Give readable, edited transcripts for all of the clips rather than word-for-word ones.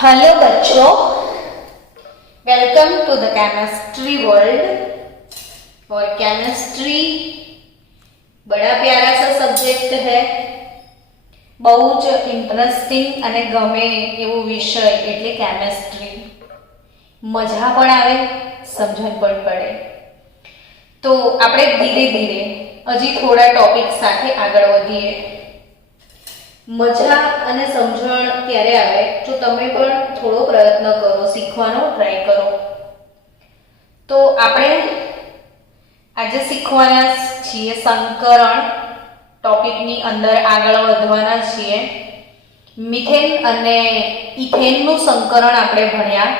Hello बच्चों, welcome to the chemistry world. और chemistry बड़ा प्यारा सा सब्जेक्ट है, बहुत इंटरेस्टिंग અને ગમે એવો વિષય એટલે કેમિસ્ટ્રી। મજા પણ આવે, સમજણ પણ પડે। તો આપણે ધીરે ધીરે હજી થોડા ટોપિક સાથે આગળ વધીએ। મજા અને સમજણ ત્યારે આવે જો તમે પણ થોડો પ્રયત્ન કરો, શીખવાનો ટ્રાય કરો। તો આપણે આજે શીખવાના છીએ સંકરણ ટોપિકની અંદર આગળ વધવાના છીએ। મિથેન અને ઇથેનનું સંકરણ આપણે ભણ્યા।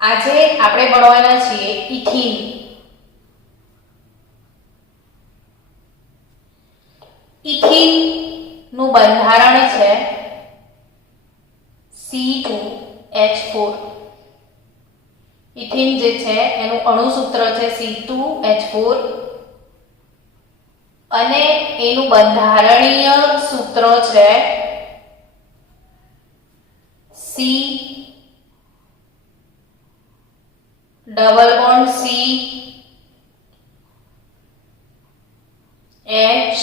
આજે આપણે ભણવાના છીએ ઇથીન। ઇથીન નું બંધારણ છે C2H4। ઇથીન જે છે એનું અણુસૂત્ર છે C2H4 અને એનું બંધારણીય સૂત્ર છે C double bond C H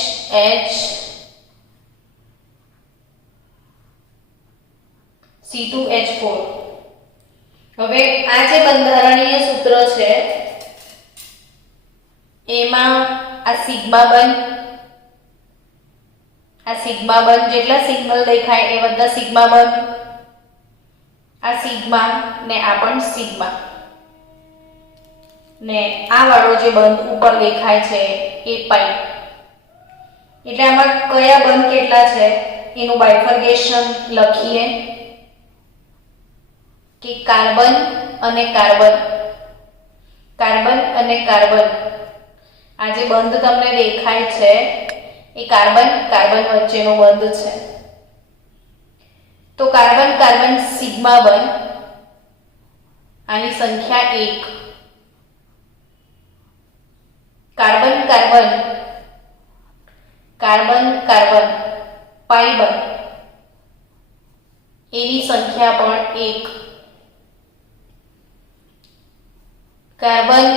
C2H4। હવે આ જે બંધારણીય સૂત્ર છે એમાં આ સિગ્મા બંધ જેટલા સિગ્નલ દેખાય એ બધા સિગ્મા બંધ, આ સિગ્મા ને આ પણ સિગ્મા, ને આ વાળો જે બંધ ઉપર દેખાય છે એ પાઈ। એટલે આમાં કયા બંધ કેટલા છે એનું બાયફર્ગેશન લખીએ કે કાર્બન અને કાર્બન આ જે બંધ તમને દેખાય છે એ કાર્બન વચ્ચેનો બંધ છે। તો કાર્બન સિગ્મા બંધ, આની સંખ્યા 1। કાર્બન પાઈ બંધ, એની સંખ્યા પણ 1। કાર્બન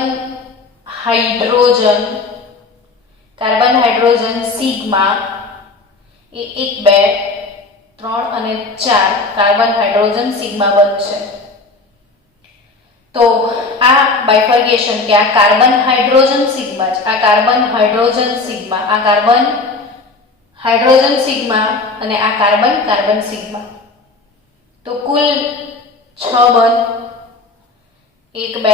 હાઇડ્રોજન સિગ્મા એ 1 2 3 અને 4 કાર્બન હાઇડ્રોજન સિગ્મા બંધ છે। તો આ બાયફર્ગેશન કે આ કાર્બન હાઇડ્રોજન સિગ્મા છે, આ કાર્બન હાઇડ્રોજન સિગ્મા અને આ કાર્બન સિગ્મા, તો કુલ 6 બંધ 1 2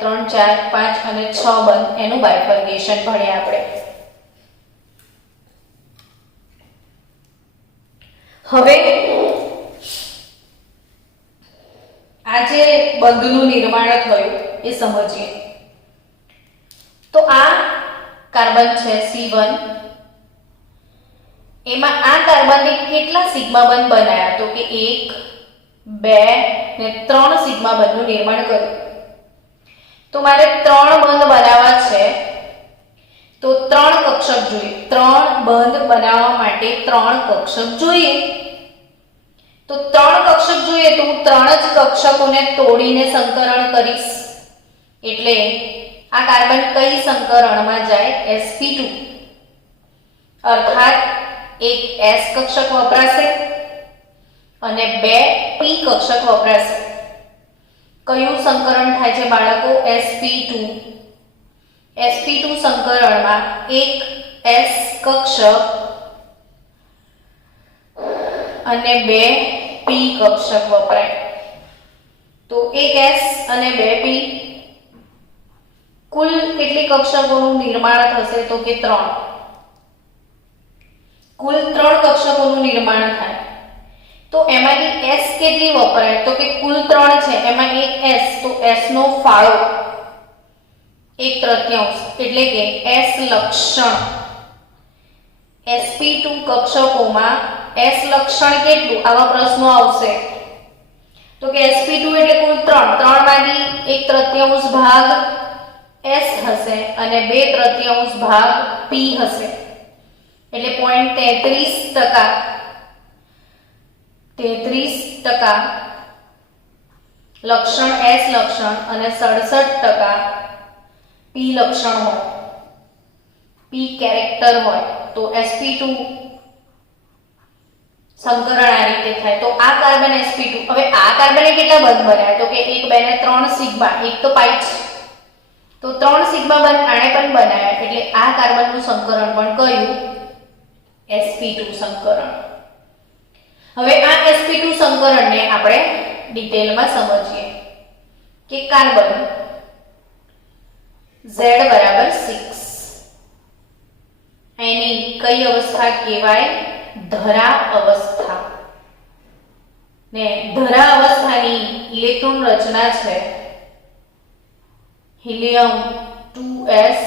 3 4 5 અને 6 બંધ, એનું બાયફર્ગેશન ભણ્યા આપણે। હવે આ જે બંધનું નિર્માણ થયું એ સમજીએ। તો આ કાર્બન છે C1, એમાં આ કાર્બનને કેટલા સિગ્મા બંધ બનાયા તો કે 1 2 ને 3 સિગ્મા બંધનું નિર્માણ કર્યું। તો મારે 3 બંધ બનાવવા છે તો 3 કક્ષક જોઈએ। 3 બંધ બનાવવા માટે 3 કક્ષક જોઈએ। તો 3 કક્ષક જોઈએ તો હું 3 જ કક્ષકોને તોડીને સંકરણ કરીશ। એટલે આ કાર્બન કઈ સંકરણમાં જાય? sp2, અર્થાત એક s કક્ષક વપરાશે અને 2 p કક્ષક વપરાશે। કયું સંકરણ થાય છે બાળકો? sp2 સંકરણમાં એક s કક્ષક અને 2 p કક્ષક વપરાય। તો એક s અને 2 p, કુલ કેટલી કક્ષકોનું નિર્માણ થશે તો કે 3। કુલ 3 કક્ષકોનું નિર્માણ થાય। તો એમાંની s કેટલી વપરાય તો કે કુલ 3 છે, એમાં એક s, તો s નો ફાળો 1/3 એટલે કે s લક્ષણ। sp2 કક્ષકોમાં s લક્ષણ કેટલું? આવા પ્રશ્નો આવશે તો કે sp2 એટલે કુલ 3 માંથી 1/3 ભાગ s હશે અને 2/3 ભાગ p હશે। એટલે 0.33% 33% લક્ષણ S લક્ષણ અને 67% P લક્ષણ હોય, P કેરેક્ટર હોય તો sp2 સંકરણ આ રીતે થાય. તો આ કાર્બન sp2, હવે આ કાર્બને કેટલા બંધ બન્યા તો કે 1 2 ને 3 સિગ્મા, એક તો પાઈ છે તો 3 સિગ્મા બંધ આણે પણ બનાવ્યા, એટલે આ કાર્બનનું સંકરણ પણ કયું sp2 સંકરણ. હવે આ sp2 સંકરણને આપણે ડિટેલમાં સમજીએ કે કાર્બન Z બરાબર 6 એની કઈ અવસ્થા કહેવાય? ધરા અવસ્થા. ને ધરા અવસ્થાની ઇલેક્ટ્રોન રચના છે હિલિયમ 2s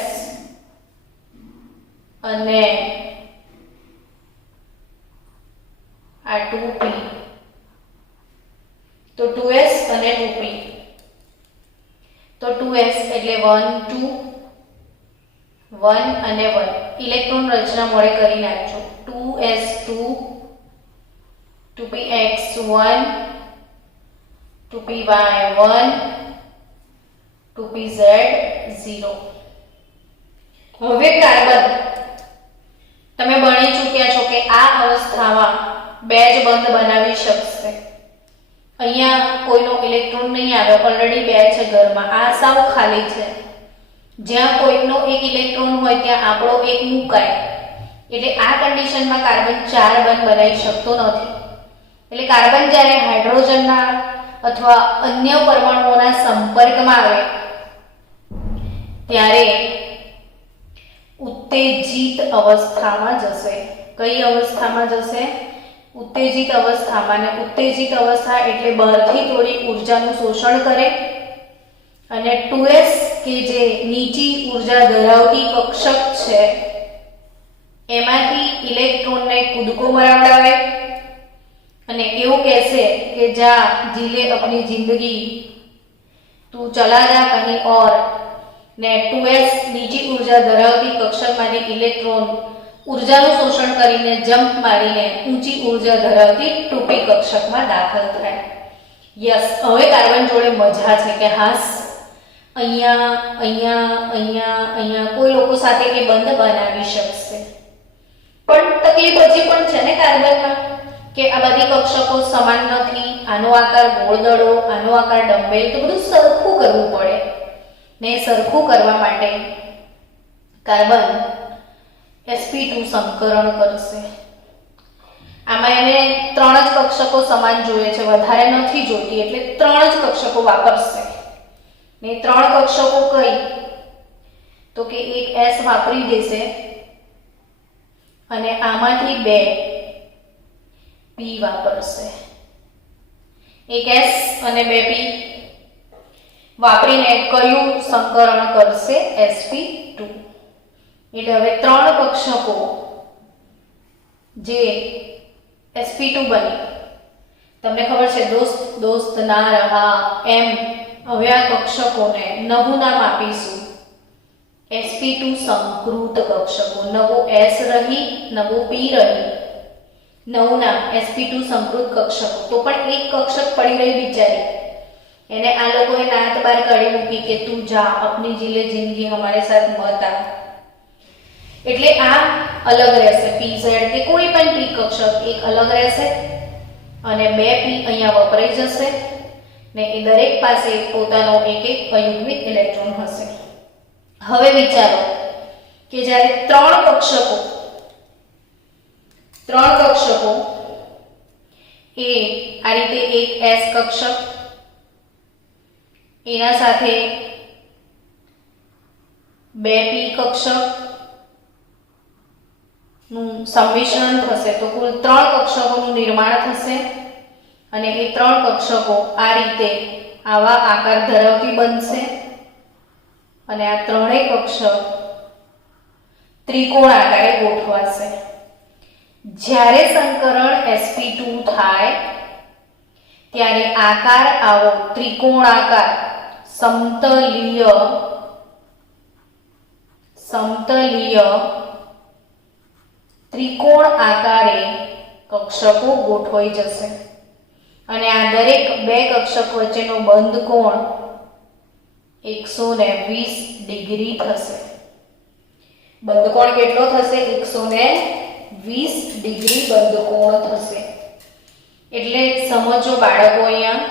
અને આ 2p, તો 2s અને 2p, તો 2s એટલે 1 2 1 અને 1 ઇલેક્ટ્રોન રચના મોડે કરી નાખજો. 2s2 2px1 2py1 2pz0. હવે કાર્બન તમે ભણી ચૂક્યા છો કે આ અવસ્થામાં બે જ બંધ બનાવી શકશે. અહીંયા કોઈનો ઇલેક્ટ્રોન નહીં આવે, ઓલરેડી બે છે ઘરમાં, આ સાવ ખાલી છે. જ્યાં કોઈનો એક ઇલેક્ટ્રોન હોય ત્યાં આપણો એક મુકાય, એટલે આ કન્ડિશનમાં કાર્બન 4 બંધ બનાવી શકતો નથી. એટલે કાર્બન જ્યારે હાઇડ્રોજનના અથવા અન્ય પરમાણુઓના સંપર્કમાં આવે ત્યારે ઉત્તેજિત અવસ્થામાં જશે. કઈ અવસ્થામાં જશે? ઉત્તેજિત અવસ્થામાં. ને ઉત્તેજિત અવસ્થા એટલે બહારથી થોડી ઉર્જાનું શોષણ કરે અને 2s કે જે નીચી ઉર્જા ધરાવતી કક્ષક છે એમાંથી ઇલેક્ટ્રોનને કૂદકો મરાવડાવે અને એવું કહેશે કે જા જીલે अपनी जिंदगी, તું ચલા જા કहीं और. ને 2s નીચી ઉર્જા ધરાવતી કક્ષકમાંથી ઇલેક્ટ્રોન ઉર્જાનું શોષણ કરીને જમ્પ મારીને ઊંચી ઉર્જા ધરાવતી 2p કક્ષકમાં દાખલ થાય. યસ, હવે કાર્બન જોડે મજા છે કે હાસ અહીંયા અહીંયા અહીંયા અહીંયા કોઈ લોકો સાથે એ બંધ બનાવી શકશે. પણ તકલીફ હજી પણ છે ને કાર્બનમાં કે આ બધી કક્ષકો સમાન નથી. આનો આકાર ગોળદડો, આનો આકાર ડમ્બેલ, તો બધું સરખું કરવું પડે ને સરખું કરવા માટે કાર્બન sp2 સંકરણ કરશે. આમાં એને 3 જ કક્ષકો સમાન જોઈએ છે, વધારે નથી જોતી, એટલે 3 જ કક્ષકો વાપરશે. ને 3 કક્ષકો કઈ તો કે એક s વાપરી દેશે અને આમાંથી 2 p વાપરશે. એક s અને 2 p વાપરીને કયું સંકરણ કરશે? sp2. એટલે હવે 3 કક્ષકો જે sp2 બની, તમને ખબર છે દોસ્ત દોસ્ત ના રહા એમ. હવે આ કક્ષકોને નવું નામ આપીશું sp2 સંકૃત કક્ષકો. નવો s રહી, નવો p રહી, નવું નામ sp2 સંકૃત કક્ષકો. તો પણ એક કક્ષક પડી રહી બિચારી, એને આ લોકોએ નાત બાર કાઢી મૂકી કે તું જા अपनी जिले जिंदगी हमारे साथ मत आ. એટલે આ અલગ રહેશે. pz કે કોઈ પણ p કક્ષક એક અલગ રહેશે અને 2p અહીંયા વપરાઈ જશે ને એ દરેક પાસે પોતાનો એક એક અયુગ્મિક ઇલેક્ટ્રોન હશે. હવે વિચારો કે જ્યારે 3 કક્ષકો એ આ રીતે એક s કક્ષક એના સાથે 2p કક્ષક નું સંમિશ્રણ થશે તો કુલ 3 કક્ષકોનું નિર્માણ થશે અને એ 3 કક્ષકો આ રીતે આવા આકાર ધરાવતી બનશે અને આ ત્રણેય કક્ષક ત્રિકોણ આકારે ગોઠવાશે. જ્યારે સંકરણ sp2 થાય ત્યારે આકાર આવો ત્રિકોણાકાર સમતલીય ત્રિકોણ આકારે કક્ષકો ગોઠવાઈ જશે. અને આ દરેક બે કક્ષક વચ્ચેનો બંધ કોણ 120 ડિગ્રી થશે. બંધ કોણ કેટલો થશે? 120 ડિગ્રી બંધ કોણ થશે. એટલે સમજો બાળકો અહીંયા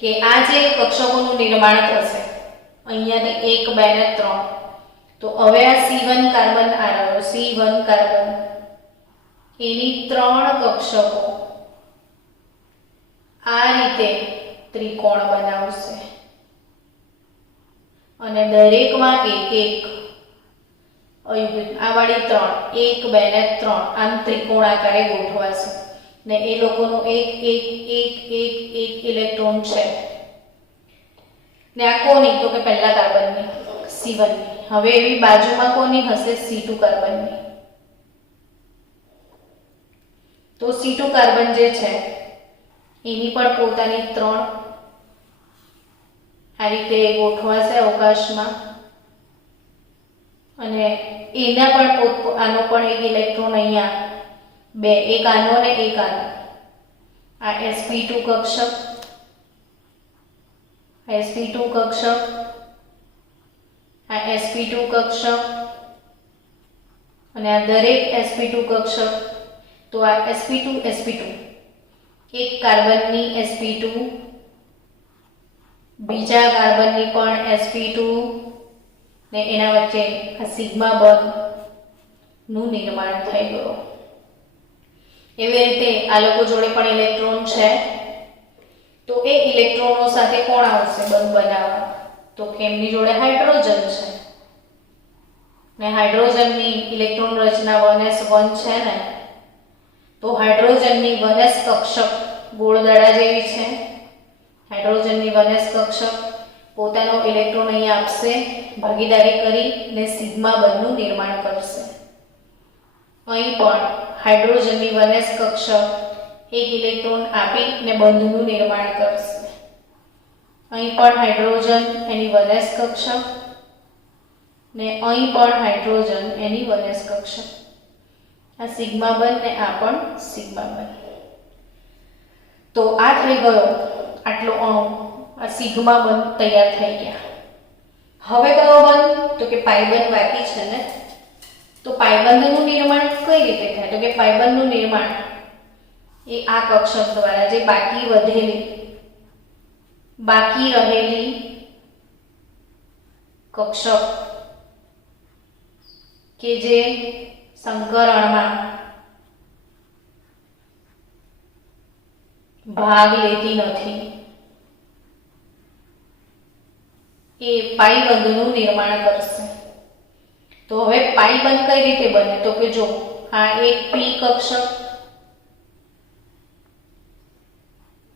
કે આ જે કક્ષકોનું નિર્માણ થશે અહીંયાથી 1 2 ને 3, તો હવે આ C1 કાર્બન આ રહ્યો C1 કાર્બન એની 3 કક્ષકો આ રીતે ત્રિકોણ બનાવશે અને દરેકમાં એક એક અયુગ્મ આ વાળી 3 1 2 ને 3 આમ ત્રિકોણ આકારે ગોઠવાશે ને એ લોકોનો એક એક એક એક એક ઇલેક્ટ્રોન છે. ને આ કોની? તો કે પહેલા કાર્બનની C1 ની. હવે એવી બાજુમાં કોની હશે? C2 કાર્બનની. તો C2 કાર્બન જે છે એની પણ પોતાની 3 આ રીતે ગોઠવાશે અવકાશમાં અને એના પણ આનો પણ એક ઇલેક્ટ્રોન અહીંયા બે, એક આનો ને એક આનો. આ sp2 કક્ષક sp2 કક્ષક આ sp2 કક્ષક અને આ દરેક sp2 કક્ષક. તો આ sp2 sp2 એક કાર્બનની sp2 બીજા કાર્બનની પણ sp2 ને એના વચ્ચે આ સિગ્મા બોન્ડ નું નિર્માણ થઈ ગયું. એવી રીતે આ લોકો જોડે પણ ઇલેક્ટ્રોન છે તો એ ઇલેક્ટ્રોનો સાથે કોણ આવશે બંધ બનાવવા? તો કે એમની જોડે હાઇડ્રોજન છે ને હાઇડ્રોજનની ઇલેક્ટ્રોન રચના 1s1 છે ને, તો હાઇડ્રોજનની 1s કક્ષક ગોળદડા જેવી છે. હાઇડ્રોજનની 1s કક્ષક પોતાનો ઇલેક્ટ્રોન અહીંયા આપશે, ભાગીદારી કરીને સિગ્મા બંધનું નિર્માણ કરશે. અહીં પણ હાઇડ્રોજનની 1s કક્ષક એક ઇલેક્ટ્રોન આપીને બંધનું નિર્માણ કરશે. અહીં પણ હાઇડ્રોજન એની 1s કક્ષક ને અહીં પણ હાઇડ્રોજન એની 1s કક્ષક. આ સિગ્મા બંધ ને આ પણ સિગ્મા બંધ. તો આ થઈ ગયો આટલો અણુ, આ સિગ્મા બંધ તૈયાર થઈ ગયા. હવે કયો બંધ? તો કે પાઈ બંધ બાકી છે ને. તો પાઈબંધનું નિર્માણ કઈ રીતે થાય? તો કે પાઈબંધનું નિર્માણ એ આ કક્ષક દ્વારા જે બાકી રહેલી કક્ષક કે જે સંકરણમાં ભાગ લેતી નથી એ પાઈબંધનું નિર્માણ કરશે. તો હવે પાઈબંધ કઈ રીતે બને? તો કે જો આ એક પી કક્ષક,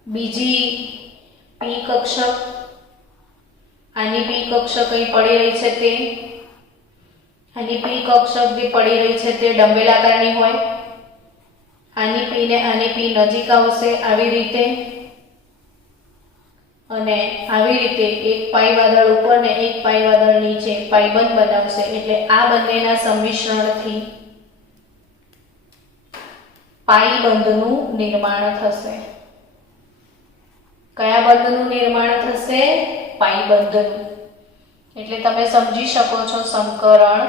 બીજી પી કક્ષક, આની પી કક્ષક અહીં પડી રહી છે તે, આની પી કક્ષક જે પડી રહી છે તે ડંબેલ આકારની હોય, આની પી ને આની પી નજીક આવશે આવી રીતે અને આવી રીતે એક પાઈ વાદળ ઉપર ને એક પાઈ વાદળ નીચે પાઈબંધ બનાવશે. એટલે આ બંનેના સંમિશ્રણથી પાઈબંધનું નિર્માણ થશે. કયા બંધનું નિર્માણ થશે? પાઈબંધનું. એટલે તમે સમજી શકો છો સંકરણ.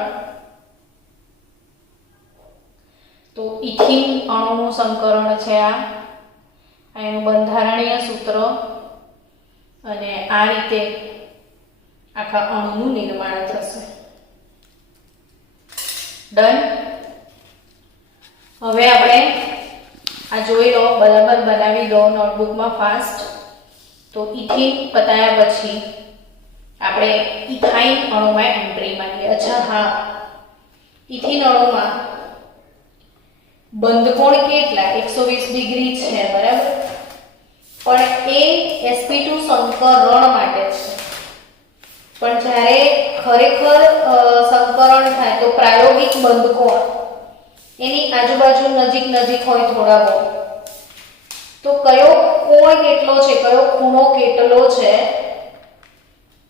તો ઇથિન અણુનું સંકરણ છે આ, એનું બંધારણીય સૂત્ર અને આ રીતે આખા અણુનું નિર્માણ થશે. ડન. હવે આપણે આ જોઈ લો, બરાબર બનાવી દો નોટબુકમાં ફાસ્ટ. તો ઇથિન પતાયા પછી આપણે ઇથાઇન અણુમાં એન્ટ્રી માંગીએ. અચ્છા હા, ઇથિન અણુમાં બંધ કોણ કેટલા? 120 ડિગ્રી છે બરાબર, પણ એ sp2 સંકરણ માટે છે. પણ જ્યારે ખરેખર સંકરણ થાય તો પ્રાયોગિક બંધ કોણ એની આજુબાજુ નજીક નજીક હોય થોડા બહુ. તો કયો કોણ કેટલો છે, કયો ખૂણો કેટલો છે,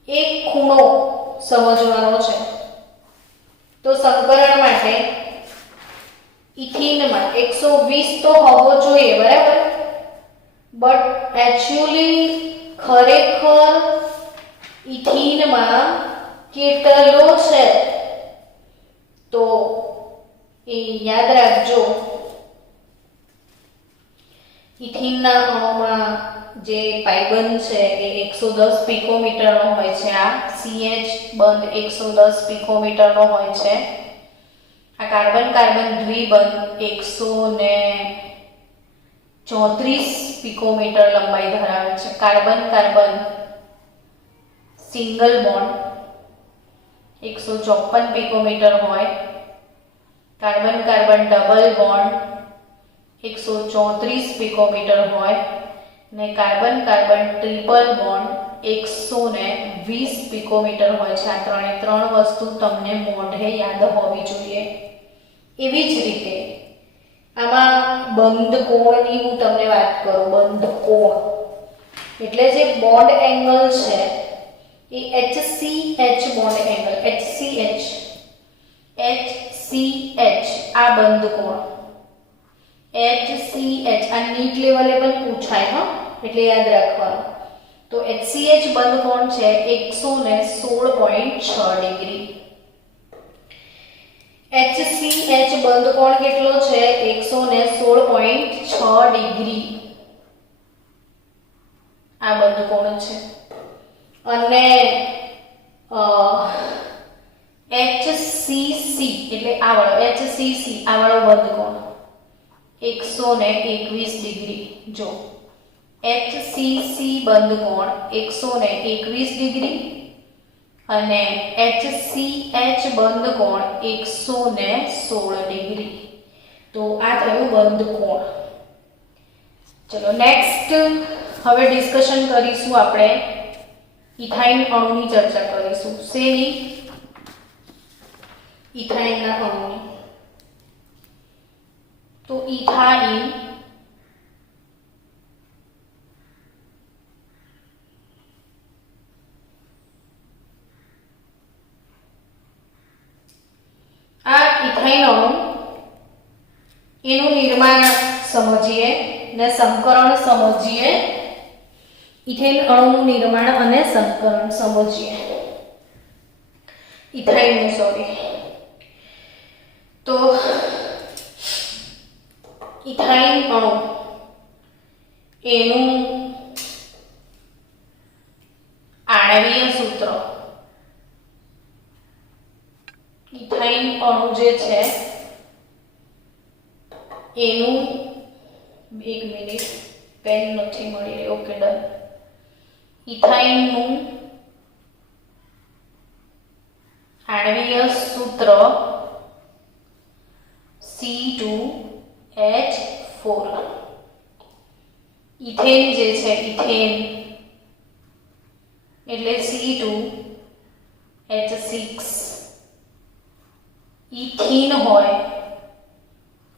એક ખૂણો સમજવાનો છે. તો સંકરણ માટે ઇથિનમાં 120 તો હોવો જોઈએ બરાબર, બટ એકચ્યુઅલી ખરેખર ઇથીનમાં કેટલો છે તો એ યાદ રાખજો. ઇથીનના અણુમાં જે પાઇબંધ છે એ 110 પિકોમીટરનો હોય છે. આ CH બંધ 110 પિકોમીટરનો હોય છે. આ કાર્બન કાર્બન દ્વિબંધ 134 પિકોમીટર લંબાઈ ધરાવે છે. Carbon carbon single bond 154 picometre હોય. Carbon carbon double bond 134 picometre હોય ને carbon carbon triple bond 120 picometre હોય છે. આ ત્રણ વસ્તુ તમને મોઢે યાદ હોવી જોઈએ. એવી જ રીતે આમાં બંધ કોણની હું તમને વાત કરું. બંધ કોણ એટલે જે બોન્ડ એંગલ છે એ HCH બોન્ડ એંગલ HCH આ બંધ કોણ HCH આ નીટ લેવલે પણ પૂછાય હા, એટલે યાદ રાખવાનું. તો HCH બંધ કોણ છે 116.6 ડિગ્રી. HCH બંધ કોણ કેટલો છે 116.6 ડિગ્રી. આ બંધ કોણ છે. અને HCC એટલે આ વાળો HCC આ વાળો બંધ કોણ 121 ડિગ્રી. જો HCC બંધ કોણ 121 ડિગ્રી અને HCH બંધ કોણ 116 ડિગ્રી. તો આ થયું બંધ કોણ. ચલો નેક્સ્ટ હવે ડિસ્કશન કરીશું આપણે ઇથાઇન અણુની ચર્ચા કરીશું. શેની? ઇથાઇનના અણુની. તો ઇથાઇન આ ઇથાઇન અણુ એનું નિર્માણ સમજીએ ને સંકરણ સમજીએ. ઇથેન અણુનું નિર્માણ અને સંકરણ સમજીએ. ઇથાઇનનું સોરી. તો ઇથાઇન અણુ એનું આણ્વીય સૂત્ર ઇથાઇન અણુ જે છે એનું એક મિનિટ પેન નથી મળી રહી. Okay done. ઇથાઇનનું આણ્વીય સૂત્ર C2H4. ઇથેન જે છે ઇથેન એટલે C2H6. ઇથીન હોય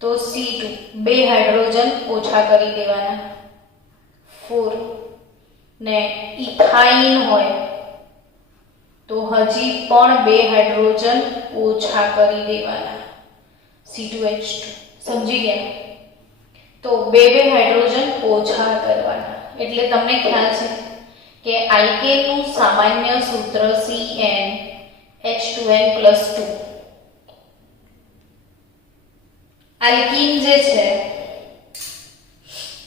તો C2 બે હાઇડ્રોજન ઓછા કરી દેવાના 4 ને ઇથાઇન હોય તો હજી પણ બે હાઇડ્રોજન ઓછા કરી દેવાના C2H2. સમજી ગયા? તો બે હાઇડ્રોજન ઓછા કરવાના. એટલે તમને ખ્યાલ છે કે આલ્કેનનું સામાન્ય સૂત્ર CnH2n+2. આલ્કીન જે છે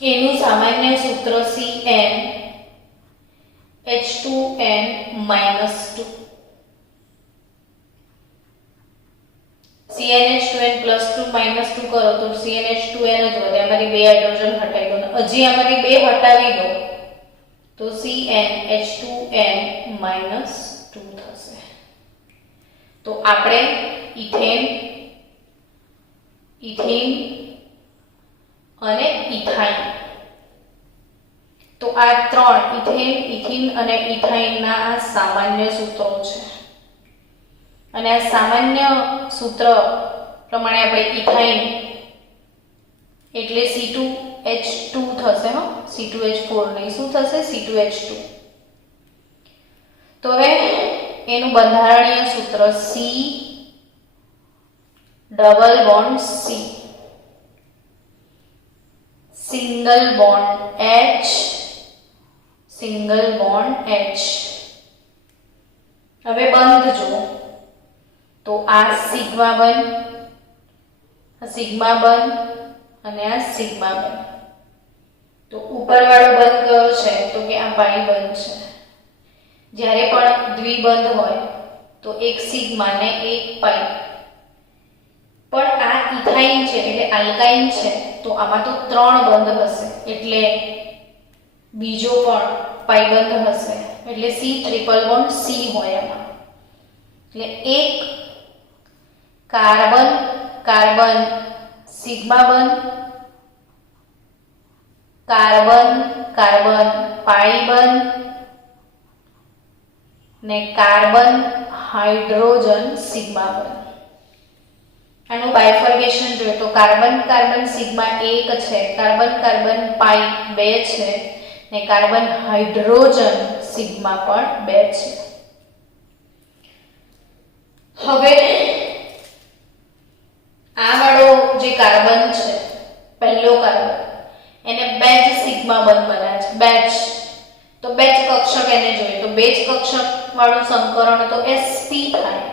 એનું સામાન્ય સૂત્ર CnH2n-2. CnH2n+2 -2 કરો તો CnH2n જ વધે. આમાંથી બે હાઇડ્રોજન હટાવી દો. હજી આમાંથી બે હટાવી દો તો CnH2n-2 થશે. તો આપણે ઇથેન અને ઇથાઇન તો આ ત્રણ ઇથેન ઇથીન અને ઇથાઇનના આ સામાન્ય સૂત્રો છે. અને આ સામાન્ય સૂત્ર પ્રમાણે આપણે ઇથાઇન એટલે C2H2 થશે. C2H4 નહીં. શું થશે? C2H2. તો હવે એનું બંધારણીય સૂત્ર C double bond C. Single bond H, single bond H. હવે બંધ જો તો આ સિગ્મા બંધ, આ સિગ્મા બંધ અને આ સિગ્મા બંધ. તો ઉપરવાળો બંધ કયો છે તો કે આ પાઈ બંધ છે. જ્યારે પણ દ્વિબંધ હોય તો એક સિગ્મા ને એક પાઈ. પણ આ ઇથાઇન છે એટલે આલ્કાઇન છે તો આમાં તો 3 બંધ હશે એટલે બીજો પણ પાઈ બંધ હશે એટલે C ટ્રિપલ બોન્ડ C હોય આમાં. એટલે એક કાર્બન કાર્બન સિગ્મા બંધ, કાર્બન કાર્બન પાઈ બંધ ને કાર્બન હાઇડ્રોજન સિગ્મા બંધ. આનું બાયફર્ગેશન જોઈએ તો કાર્બન કાર્બન સિગ્મા 1 છે, કાર્બન કાર્બન પાઈ 2 છે ને કાર્બન હાઇડ્રોજન સિગ્મા પણ 2 છે. હવે આ વાળો જે કાર્બન છે પહેલો કાર્બન એને બેઝ સિગ્મા બંધ બનાવે છે. બેઝ તો બેઝ કક્ષક એને જોઈએ તો બેઝ કક્ષક વાળું સંકરણ તો sp થાય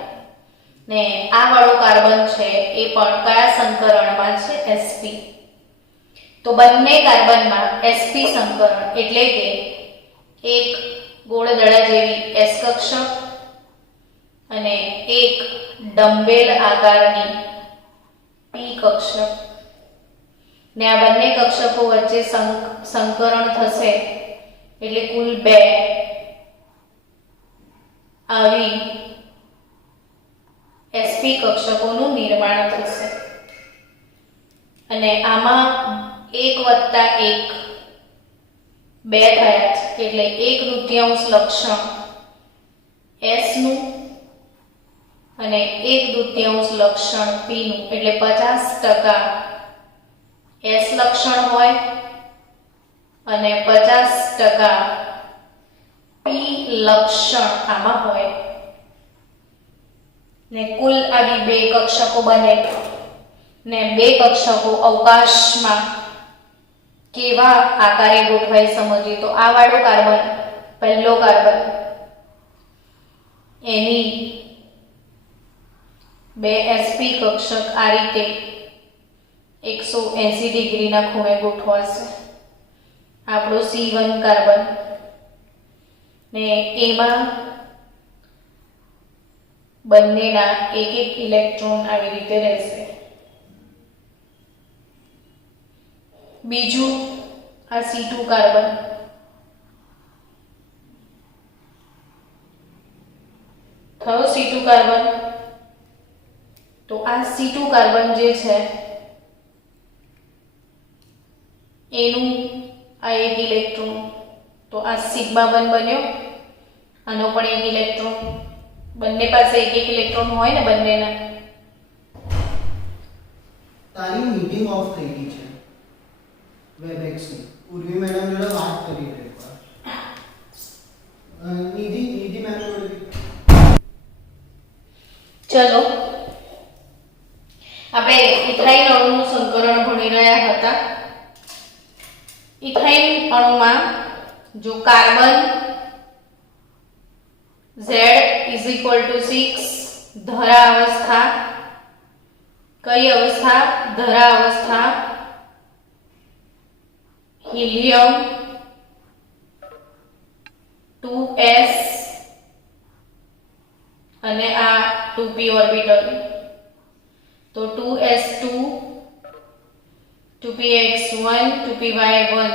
ને આ વાળો કાર્બન છે એ પણ કયા સંકરણમાં છે sp. તો બંને કાર્બનમાં sp સંકરણ એટલે કે એક ગોળ દડા જેવી s કક્ષક અને એક ડમ્બેલ આકારની p કક્ષક ને આ બંને કક્ષકો વચ્ચે સંકરણ થશે એટલે કુલ 2 આવી sp કક્ષકોનું નિર્માણ થશે. અને આમાં 1 + 1 2 થયા છે એટલે 1/2 લક્ષણ s નું અને 1/2 લક્ષણ p નું એટલે 50% s લક્ષણ હોય અને 50% p લક્ષણ આમાં હોય ને કુલ આવી 2 કક્ષકો બને ને 2 કક્ષકો અવકાશમાં કેવા આકારે ગોઠવાય સમજીએ તો આ વાળો કાર્બન પહેલો કાર્બન એની 2 sp કક્ષક આ રીતે 180 ડિગ્રીના ખૂણે ગોઠવાશે. આપણો C1 કાર્બન ને એમાં બંનેના એક ઇલેક્ટ્રોન આવી રીતે રહેશે. બીજું આ C2 કાર્બન થયો C2 કાર્બન. તો આ C2 કાર્બન જે છે એનું આ એક ઇલેક્ટ્રોન તો આ સિગ્મા 1 બન્યો, આનો પણ એક ઇલેક્ટ્રોન. બંને પાસે એક ઇલેક્ટ્રોન હોય ને બંનેના. તારી મીટિંગ ઓફ થઈ ગઈ છે વેબએક્સ ની. ઉર્વી મેડમ જોડે વાત કરી રહી એકવાર. નિધિ મેડમ જોડે. ચલો આપણે ઇથાઇલ અણુનું સંકરણ ભણી રહ્યા હતા. ઇથાઇલ અણુમાં જો કાર્બન Z = 6 ધરા અવસ્થા, કઈ અવસ્થા? ધરા અવસ્થા. હિલિયમ 2s અને આ 2p ઓર્બિટલ તો 2s2 2px1 2py1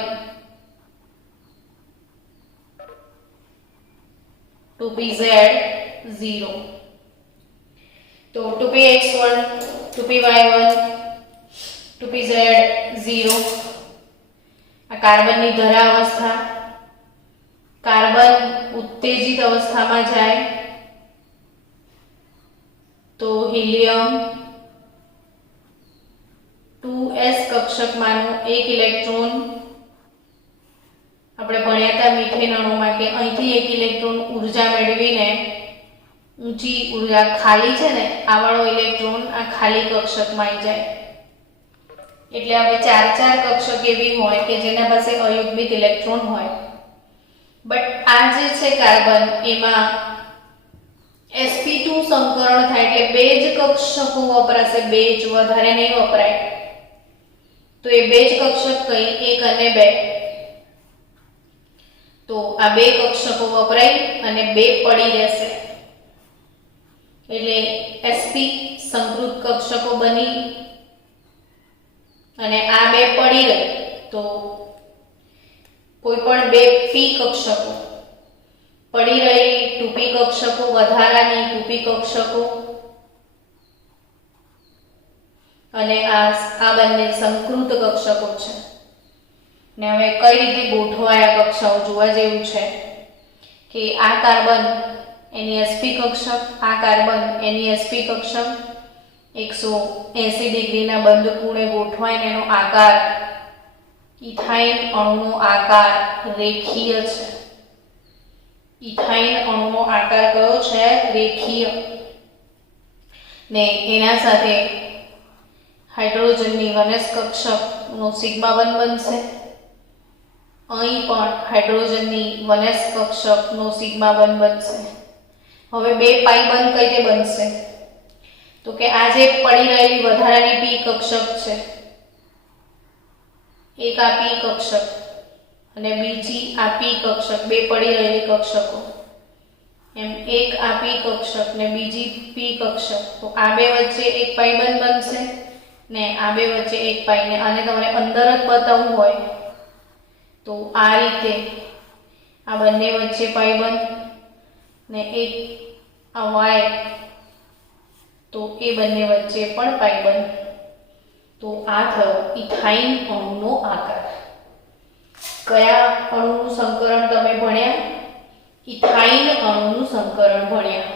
2pz0 તો 2px1 2py1 2pz0 આ કાર્બનની ધરા અવસ્થા. કાર્બન ઉત્તેજિત અવસ્થામાં જાય તો હિલિયમ 2s કક્ષકમાંનું એક ઇલેક્ટ્રોન આપણે ભણ્યા હતા મીથેન અણુમાં કે અહીંથી એક ઇલેક્ટ્રોન ઉર્જા મેળવીને ઊંચી ઉર્જા ખાલી છે ને આ વાળો ઇલેક્ટ્રોન આ ખાલી કક્ષકમાં આવી જાય એટલે હવે ચાર કક્ષક એવી હોય કે જેના પાસે અયુગ્મિક ઇલેક્ટ્રોન હોય, બટ આ જે છે કાર્બન એમાં sp2 સંકરણ થાય એટલે બે જ કક્ષકો વપરાશે, બે જ, વધારે નહીં વપરાય. તો એ બે જ કક્ષક કઈ, 1 અને 2. તો આ બે કક્ષકો વપરાય અને બે પડી રહેશે એટલે sp સંકૃત કક્ષકો બની અને આ બે પડી રહે તો કોઈ પણ બે p કક્ષકો પડી રહી 2p કક્ષકો, વધારાની 2p કક્ષકો, અને આ બંને સંકૃત કક્ષકો છે. ને હવે કઈ રીતે ગોઠવાયા કક્ષાઓ જોવા જેવું છે કે આ કાર્બન એની sp કક્ષક, આ કાર્બન એની sp કક્ષક 180 ડિગ્રીના બંધ ખૂણે ગોઠવાઈને એનો આકાર, ઇથાઇન અણુનો આકાર રેખીય છે. ઇથાઇન અણુનો આકાર કયો છે? રેખીય. ને એના સાથે હાઇડ્રોજનની વનસ કક્ષકનો સિગ્મા 1 બનશે. અહીં પણ હાઇડ્રોજનની વનસ કક્ષકનો સિગ્મા 1 બનશે. હવે બે પાઈ બંધ કઈ રીતે બનશે? તો કે આ જે પડી રહેલી વધારાની p કક્ષક છે, એક આ p કક્ષક અને બીજી આ p કક્ષક, બે પડી રહેલી કક્ષકો, એમ એક આ p કક્ષક ને બીજી p કક્ષક. તો આ બે વચ્ચે એક પાઈ બંધ બનશે ને આ બે વચ્ચે એક પાઈ. ને આને તમારે અંદર જ બતાવવું હોય તો આ રીતે આ બંને વચ્ચે પાઈ બંધ ને એક આ y, તો એ બંને વચ્ચે પણ પાઈ બંધ. તો આ થયો ઇથાઇન અણુનો આકાર. કયા અણુનું સંકરણ તમે ભણ્યા? ઇથાઇન અણુનું સંકરણ ભણ્યા.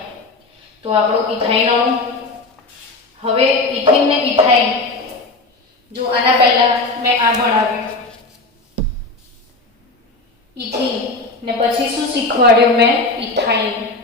તો આપણો ઇથાઇન અણુ. હવે ઇથિન ને ઇથાઇન, જો આના પહેલા મેં આ ભણાવ્યું ઇથિન ને પછી શું શીખવાડ્યું મેં? ઇથાઇન.